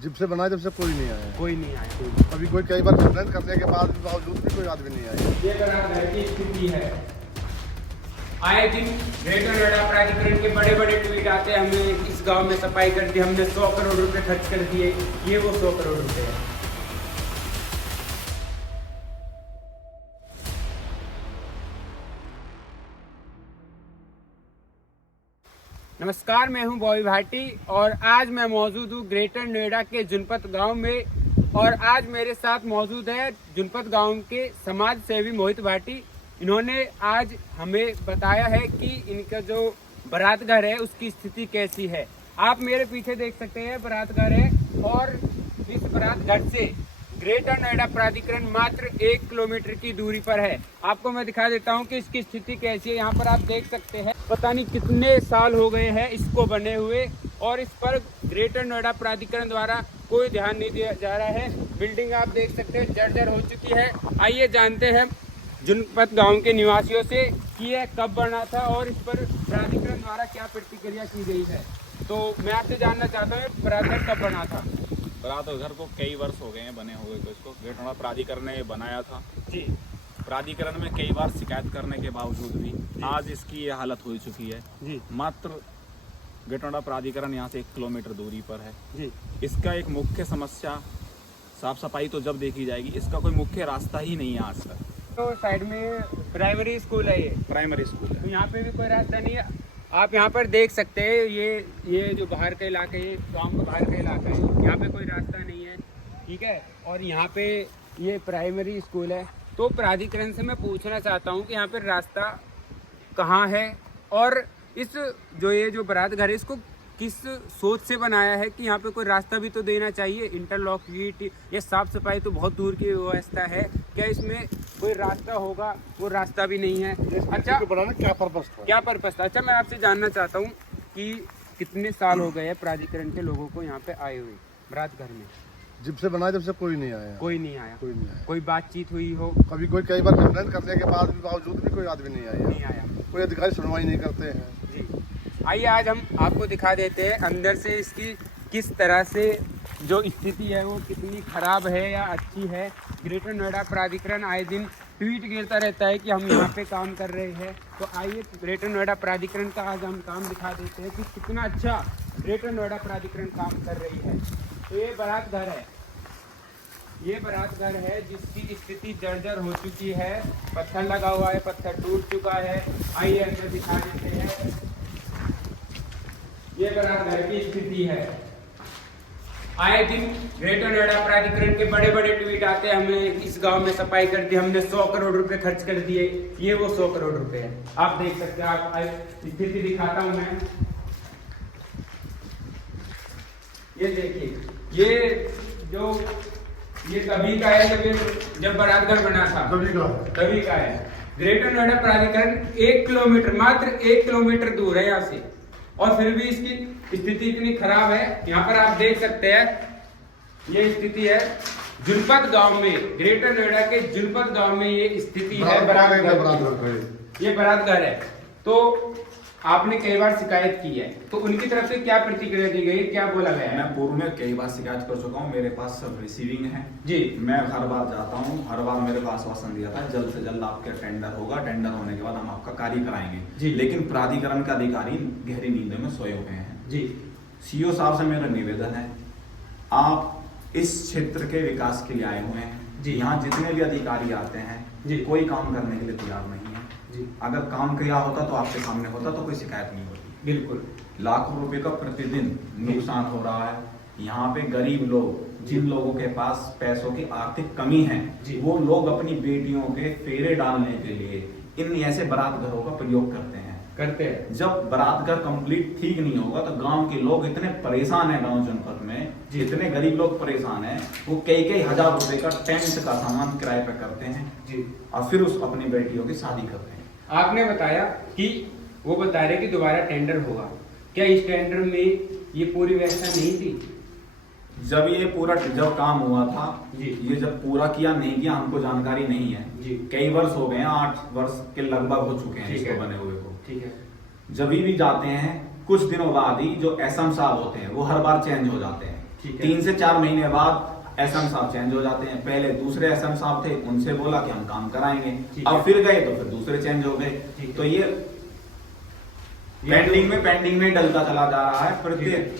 जब से बनाया जब से कोई नहीं आया। कोई नहीं आया। अभी कोई कई बार कंप्लेंट करने के बाद बावजूद भी कोई आदमी नहीं आया। ये अगर घर की स्थिति है, आए दिन ग्रेटर नोएडा प्राधिकरण के बड़े बड़े ट्वीट आते हैं, हमने इस गांव में सफाई कर दी, हमने 100 करोड़ रुपए खर्च कर दिए। ये वो 100 करोड़ रुपए है। नमस्कार, मैं हूं बॉबी भाटी और आज मैं मौजूद हूं ग्रेटर नोएडा के जनपद गांव में। और आज मेरे साथ मौजूद है जनपद गांव के समाज सेवी मोहित भाटी। इन्होंने आज हमें बताया है कि इनका जो बारात घर है उसकी स्थिति कैसी है। आप मेरे पीछे देख सकते हैं, बारात घर है और इस बारात घर से ग्रेटर नोएडा प्राधिकरण मात्र 1 किलोमीटर की दूरी पर है। आपको मैं दिखा देता हूं कि इसकी स्थिति कैसी है। यहाँ पर आप देख सकते हैं, पता नहीं कितने साल हो गए हैं इसको बने हुए और इस पर ग्रेटर नोएडा प्राधिकरण द्वारा कोई ध्यान नहीं दिया जा रहा है। बिल्डिंग आप देख सकते हैं जर्जर हो चुकी है। आइए जानते हैं जनपद गांव के निवासियों से कि यह कब बना था और इस पर प्राधिकरण द्वारा क्या प्रतिक्रिया की गई है। तो मैं आपसे जानना चाहता हूँ, प्राधिकरण कब बना था? बारात घर को कई वर्ष हो गए हैं बने हुए, तो इसको ग्रेटर नोएडा प्राधिकरण ने बनाया था जी। प्राधिकरण में कई बार शिकायत करने के बावजूद भी आज इसकी ये हालत हो चुकी है जी। मात्र ग्रेटर नोएडा प्राधिकरण यहाँ से 1 किलोमीटर दूरी पर है जी। इसका एक मुख्य समस्या साफ सफाई तो जब देखी जाएगी, इसका कोई मुख्य रास्ता ही नहीं है आज तक। तो साइड में प्राइमरी स्कूल है, ये प्राइमरी स्कूल तो है, यहाँ पे भी कोई रास्ता नहीं है। आप यहाँ पर देख सकते हैं, ये जो बाहर का इलाका है, गांव का बाहर का इलाका है, यहाँ पे कोई रास्ता नहीं है, ठीक है। और यहाँ पे ये प्राइमरी स्कूल है। तो प्राधिकरण से मैं पूछना चाहता हूँ कि यहाँ पे रास्ता कहाँ है और इस ये जो बारात घर है इसको किस सोच से बनाया है कि यहाँ पे कोई रास्ता भी तो देना चाहिए। इंटरलॉक की ये साफ सफाई तो बहुत दूर की व्यवस्था है, क्या इसमें कोई रास्ता होगा? वो रास्ता भी नहीं है। अच्छा, बनाना क्या पर्पस था? क्या पर्पस था? अच्छा, मैं आपसे जानना चाहता हूँ कि कितने साल हो गए हैं प्राधिकरण के लोगों को यहाँ पे आए हुए बारात घर में? जब से बनाया जब से कोई नहीं आया। कोई नहीं आया। कोई नहीं आया। कोई बातचीत हुई हो? कभी कोई कई बार कंप्लेंट करने के बाद भी बावजूद भी कोई आदमी नहीं आया। नहीं आया। कोई अधिकारी सुनवाई नहीं करते हैं। जी। आइए आज हम आपको दिखा देते हैं अंदर से इसकी किस तरह से जो स्थिति है वो कितनी खराब है या अच्छी है। ग्रेटर नोएडा प्राधिकरण आए दिन ट्वीट गिरता रहता है कि हम यहाँ पे काम कर रहे हैं। तो आइए ग्रेटर नोएडा प्राधिकरण का आज हम काम दिखा देते हैं कि कितना अच्छा ग्रेटर नोएडा प्राधिकरण काम कर रही है। तो ये बारात घर है, ये बारात घर है जिसकी स्थिति जर्जर हो चुकी है। पत्थर लगा हुआ है, पत्थर टूट चुका है। आइए अंदर दिखा देते हैं, ये बारात घर की स्थिति है। आए दिन ग्रेटर नोएडा प्राधिकरण के बड़े बड़े ट्वीट आते हैं, हमने इस गांव में सफाई कर दी, हमने 100 करोड़ रुपए खर्च कर दिए। ये वो 100 करोड़ रुपए है। आप देख सकते हैं, आप स्थिति दिखाता हूं मैं। ये देखिए, ये कभी का है जब बारात घर बना था, कभी का है। ग्रेटर नोएडा प्राधिकरण 1 किलोमीटर, मात्र 1 किलोमीटर दूर है यहाँ से, और फिर भी इसकी स्थिति इतनी खराब है। यहाँ पर आप देख सकते हैं, ये स्थिति है जनपद गांव में, ग्रेटर नोएडा के जनपद गांव में ये स्थिति है बारात घर। ये बारात घर है। तो आपने कई बार शिकायत की है, तो उनकी तरफ से क्या प्रतिक्रिया दी गई, क्या बोला गया है? मैं पूर्व में कई बार शिकायत कर चुका हूँ, मेरे पास सब रिसीविंग है जी। मैं हर बार जाता हूँ, हर बार मेरे को आश्वासन दिया था जल्द से जल्द आपके टेंडर होगा, टेंडर होने के बाद हम आपका कार्य कराएंगे जी। लेकिन प्राधिकरण के अधिकारी गहरी नींद में सोए हुए हैं जी। सीओ साहब से मेरा निवेदन है, आप इस क्षेत्र के विकास के लिए आए हुए हैं जी। यहाँ जितने भी अधिकारी आते हैं जी। कोई काम करने के लिए तैयार नहीं है जी। अगर काम किया होता तो आपके सामने होता तो कोई शिकायत नहीं होती। बिल्कुल। लाखों रुपए का प्रतिदिन नुकसान हो रहा है। यहाँ पे गरीब लोग, जिन लोगों के पास पैसों की आर्थिक कमी है, वो लोग अपनी बेटियों के फेरे डालने के लिए इन ऐसे बारात घरों का प्रयोग करते हैं। जब बारात घर कंप्लीट ठीक नहीं होगा तो गांव के लोग इतने परेशान हैं, गांव जनपद में जितने गरीब लोग परेशान हैं, वो कई हजार रुपए का टेंट का सामान किराए पे करते हैं जी। और फिर उस अपनी बेटियों की शादी करते हैं। आपने बताया कि वो बता रहे कि दोबारा टेंडर होगा, क्या इस टेंडर में ये पूरी व्यवस्था नहीं थी? जब काम हुआ था जी। ये जब पूरा किया नहीं किया हमको जानकारी नहीं है जी। कई वर्ष हो गए हैं, 8 वर्ष के लगभग हो चुके हैं ठीक इसको है। बने हुए को। ठीक है। जब भी जाते हैं कुछ दिनों बाद ही जो एसएम साहब होते हैं वो हर बार चेंज हो जाते हैं। ठीक है। 3 से 4 महीने बाद एसएम साहब चेंज हो जाते हैं। पहले दूसरे एसएम साहब थे, उनसे बोला कि हम काम कराएंगे, अब फिर गए तो फिर दूसरे चेंज हो गए। तो ये पेंडिंग में डलता चला जा रहा है। प्रत्येक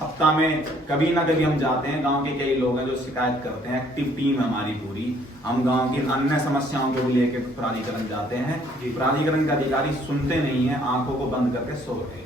हफ्ता में कभी ना कभी हम जाते हैं, गांव के कई लोग हैं जो शिकायत करते हैं। एक्टिव टीम है हमारी पूरी, हम गांव की अन्य समस्याओं को भी लेकर प्राधिकरण जाते हैं। प्राधिकरण के अधिकारी सुनते नहीं है, आंखों को बंद करके सो रहे हैं।